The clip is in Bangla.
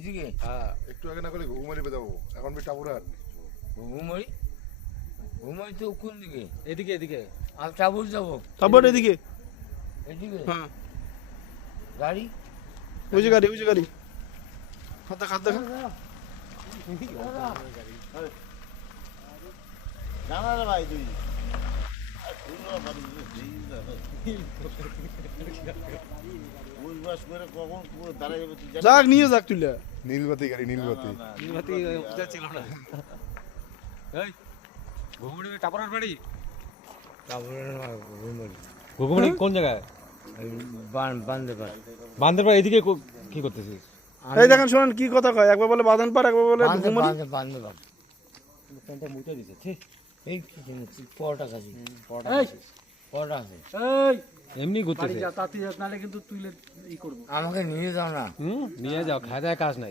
এইদিকে হ্যাঁ একটু আগে না করলে ঘুঘুমারি পেতাবো এখন টাপুরার ঘুমই ঘুমই তো কোন দিকে এদিকে এদিকে আমি চাবুর যাবো তারপর এদিকে এদিকে হ্যাঁ গাড়ি ওই যে গাড়ি হাত দেখা জানা রে ভাই তুই বুঝবাস করে কখন পুরো দাঁড়ায় যাবে তুই জানিস? যাক নিয়ে যাক তুইলা নীলবাতি গাড়ি নীলবাতি নির্বাতি ছিল না এই ঘুমড়ি টাপরার বাড়ি ঘুমই ঘুমড়ি কোন জায়গায় বান্ধে পার বান্দের পাড়া এদিকে কি করতেছিস এই দেখেন শোনেন কি কথা কয় একবার বলে বাঁধন পার একবার বলে ঘুমরি বান্ধে পার ফোনটা মুতে দিছে ঠিক এই কি জিনিস পরোটা খাচ্ছি পরোটা আছে এই এমনি ঘুরতেছে আমাকে নিয়ে যাও না নিয়ে যাও খাওয়া দাওয়া কাজ নাই